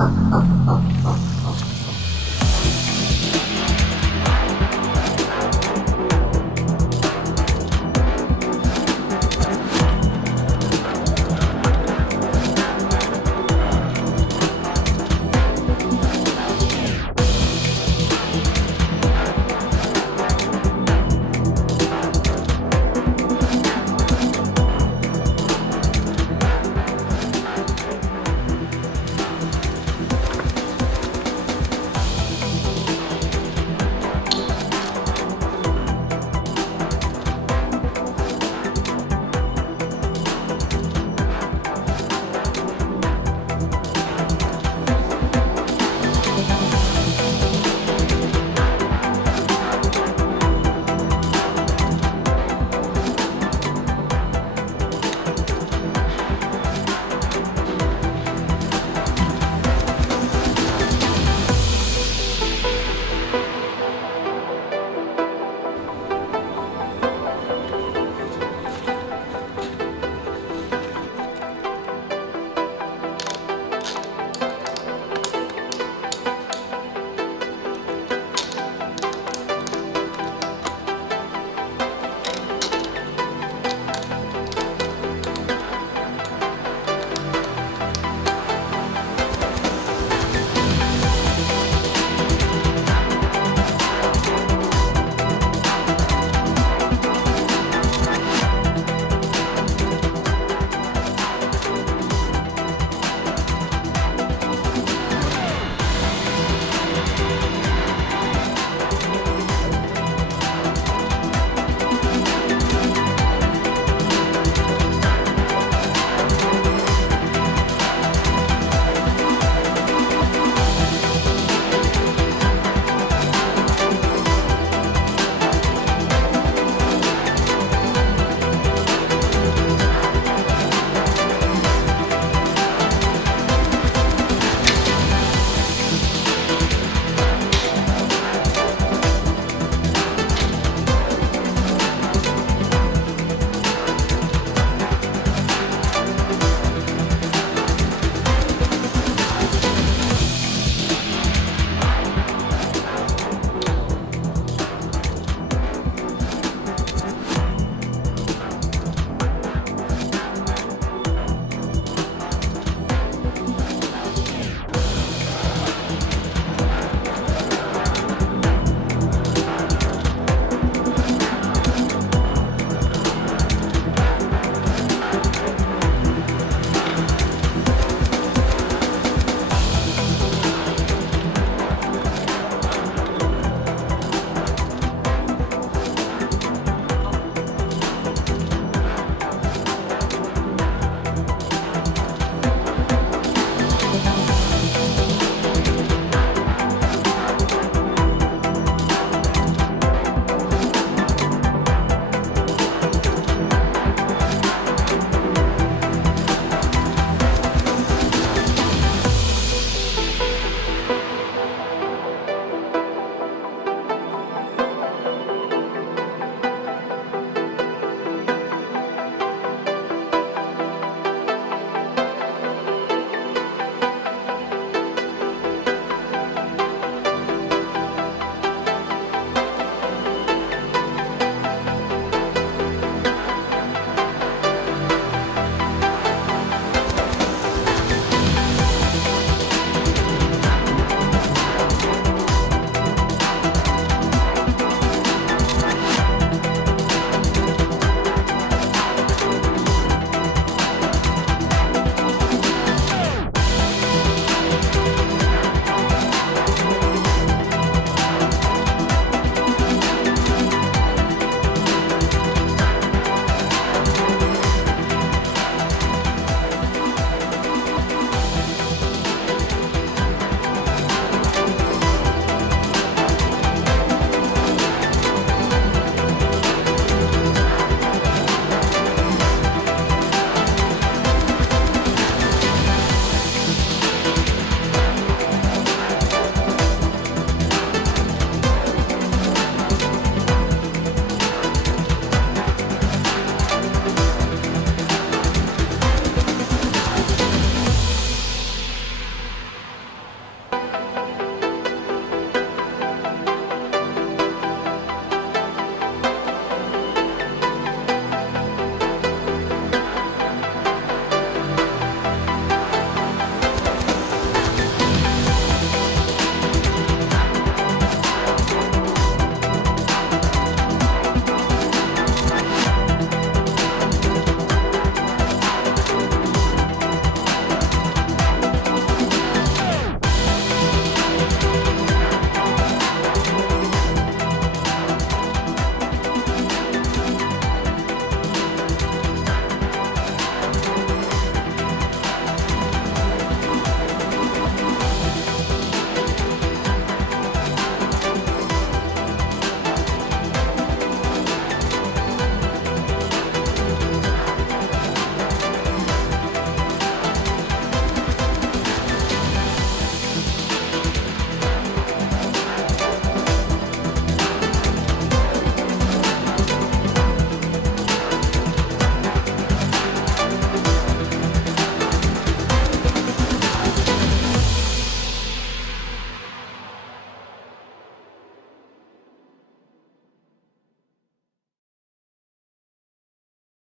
哈哈哈哈哈。